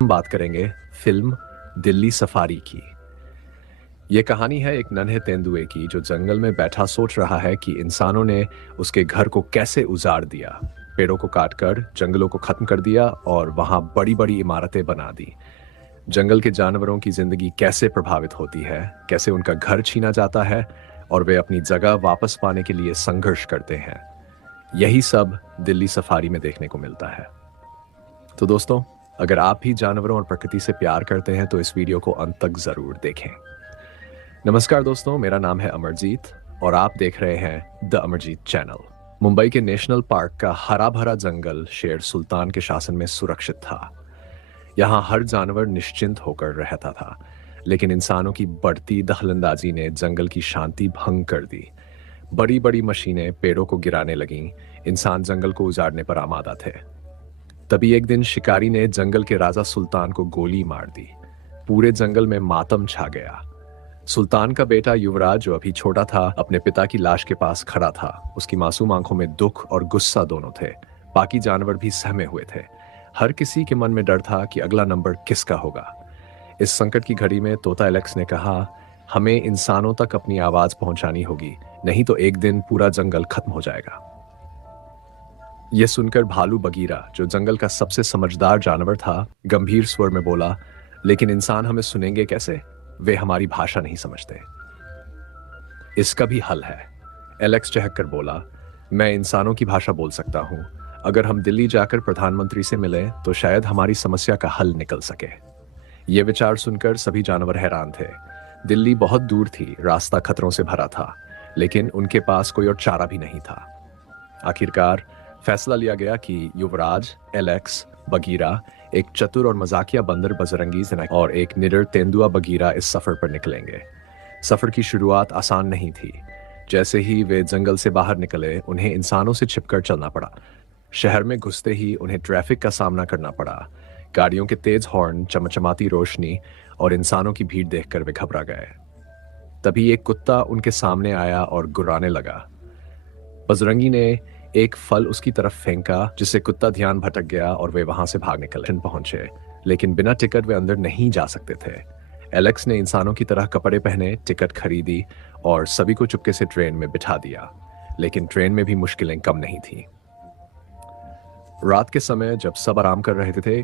हम बात करेंगे फिल्म दिल्ली सफारी की। ये कहानी है एक नन्हे तेंदुए की जो जंगल में बैठा सोच रहा है कि इंसानों ने उसके घर को कैसे उजाड़ दिया। पेड़ों को काटकर जंगलों को खत्म कर दिया और वहां बड़ी बड़ी इमारतें बना दी। जंगल के जानवरों की जिंदगी कैसे प्रभावित होती है, कैसे उनका घर छीना जाता है और वे अपनी जगह वापस पाने के लिए संघर्ष करते हैं। यही सब दिल्ली सफारी में देखने को मिलता है। तो दोस्तों, अगर आप भी जानवरों और प्रकृति से प्यार करते हैं तो इस वीडियो को अंत तक जरूर देखें। नमस्कार दोस्तों, मेरा नाम है अमरजीत और आप देख रहे हैं द अमरजीत चैनल। मुंबई के नेशनल पार्क का हरा भरा जंगल शेर सुल्तान के शासन में सुरक्षित था। यहाँ हर जानवर निश्चिंत होकर रहता था, लेकिन इंसानों की बढ़ती दखलंदाजी ने जंगल की शांति भंग कर दी। बड़ी बड़ी मशीनें पेड़ों को गिराने लगीं, इंसान जंगल को उजाड़ने पर आमादा थे। तभी एक दिन शिकारी ने जंगल के राजा सुल्तान को गोली मार दी। पूरे जंगल में मातम छा गया। सुल्तान का बेटा युवराज, जो अभी छोटा था, अपने पिता की लाश के पास खड़ा था। उसकी मासूम आंखों में दुख और गुस्सा दोनों थे। बाकी जानवर भी सहमे हुए थे। हर किसी के मन में डर था कि अगला नंबर किसका होगा। इस संकट की घड़ी में तोता एलेक्स ने कहा, हमें इंसानों तक अपनी आवाज पहुंचानी होगी, नहीं तो एक दिन पूरा जंगल खत्म हो जाएगा। यह सुनकर भालू बगीरा, जो जंगल का सबसे समझदार जानवर था, गंभीर स्वर में बोला, लेकिन इंसान हमें सुनेंगे कैसे? वे हमारी भाषा नहीं समझते। इसका भी हल है। एलेक्स चहक कर बोला, मैं इंसानों की भाषा बोल सकता हूं। अगर हम दिल्ली जाकर प्रधानमंत्री से मिलें तो शायद हमारी समस्या का हल निकल सके। ये विचार सुनकर सभी जानवर हैरान थे। दिल्ली बहुत दूर थी, रास्ता खतरों से भरा था, लेकिन उनके पास कोई और चारा भी नहीं था। आखिरकार फैसला लिया गया कि युवराज, एलेक्स, बगीरा, एक चतुर और मजाकिया बंदर बजरंगी और एक निडर तेंदुआ बगीरा इस सफर पर निकलेंगे। सफर की शुरुआत आसान नहीं थी। जैसे ही वे जंगल से बाहर निकले, उन्हें इंसानों से छिपकर चलना पड़ा। शहर में घुसते ही उन्हें ट्रैफिक का सामना करना पड़ा। गाड़ियों के तेज हॉर्न, चमचमाती रोशनी और इंसानों की भीड़ देखकर वे घबरा गए। तभी एक कुत्ता उनके सामने आया और गुर्राने लगा। बजरंगी ने एक फल उसकी तरफ फेंका, जिससे कुत्ता ध्यान भटक गया और वे वहां से भाग निकले पहुंचे, लेकिन बिना टिकट वे अंदर नहीं जा सकते थे। एलेक्स ने इंसानों की तरह कपड़े पहने, टिकट खरीदी और सभी को चुपके से ट्रेन में बिठा दिया। लेकिन ट्रेन में भी मुश्किलें कम नहीं थी। रात के समय जब सब आराम कर रहे थे,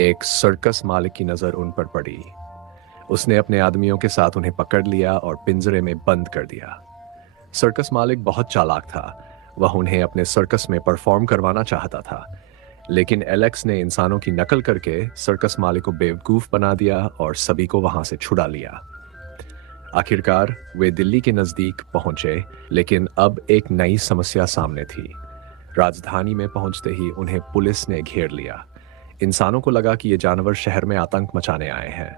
एक सर्कस मालिक की नजर उन पर पड़ी। उसने अपने आदमियों के साथ उन्हें पकड़ लिया और पिंजरे में बंद कर दिया। सर्कस मालिक बहुत चालाक था। वह उन्हें अपने सर्कस में परफॉर्म करवाना चाहता था, लेकिन एलेक्स ने इंसानों की नकल करके सर्कस मालिक को बेवकूफ बना दिया और सभी को वहां से छुड़ा लिया। आखिरकार वे दिल्ली के नजदीक पहुंचे, लेकिन अब एक नई समस्या सामने थी। राजधानी में पहुंचते ही उन्हें पुलिस ने घेर लिया। इंसानों को लगा कि ये जानवर शहर में आतंक मचाने आए हैं।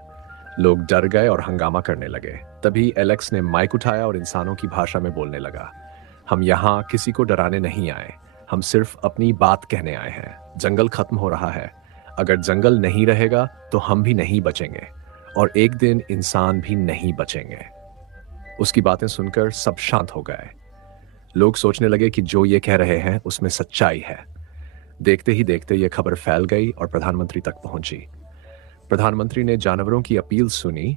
लोग डर गए और हंगामा करने लगे। तभी एलेक्स ने माइक उठाया और इंसानों की भाषा में बोलने लगा, हम यहाँ किसी को डराने नहीं आए, हम सिर्फ अपनी बात कहने आए हैं। जंगल खत्म हो रहा है। अगर जंगल नहीं रहेगा तो हम भी नहीं बचेंगे और एक दिन इंसान भी नहीं बचेंगे। उसकी बातें सुनकर सब शांत हो गए। लोग सोचने लगे कि जो ये कह रहे हैं उसमें सच्चाई है। देखते ही देखते ये खबर फैल गई और प्रधानमंत्री तक पहुंची। प्रधानमंत्री ने जानवरों की अपील सुनी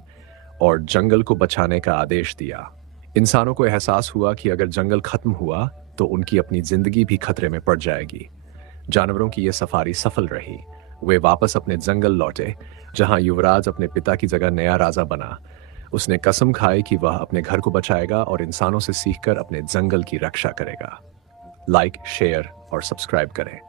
और जंगल को बचाने का आदेश दिया। इंसानों को एहसास हुआ कि अगर जंगल खत्म हुआ तो उनकी अपनी जिंदगी भी खतरे में पड़ जाएगी। जानवरों की यह सफारी सफल रही। वे वापस अपने जंगल लौटे, जहां युवराज अपने पिता की जगह नया राजा बना। उसने कसम खाई कि वह अपने घर को बचाएगा और इंसानों से सीखकर अपने जंगल की रक्षा करेगा। लाइक, शेयर और सब्सक्राइब करें।